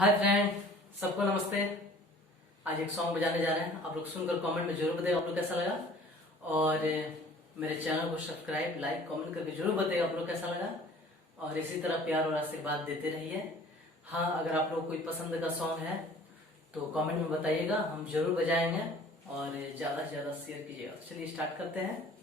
Hi friend, सबको नमस्ते। आज एक सॉन्ग बजाने जा रहे हैं। आप लोग सुनकर कमेंट में जरूर बताइए आप लोग कैसा लगा। और मेरे चैनल को सब्सक्राइब, लाइक, कमेंट करके जरूर बताइए आप लोग कैसा लगा। और इसी तरह प्यार और आशीर्वाद देते रहिए। हाँ, अगर आप लोग कोई पसंद का सॉन्ग है तो कमेंट में बताइएगा, हम जरूर बजाएंगे। और ज्यादा से ज्यादा शेयर कीजिएगा। चलिए स्टार्ट करते हैं।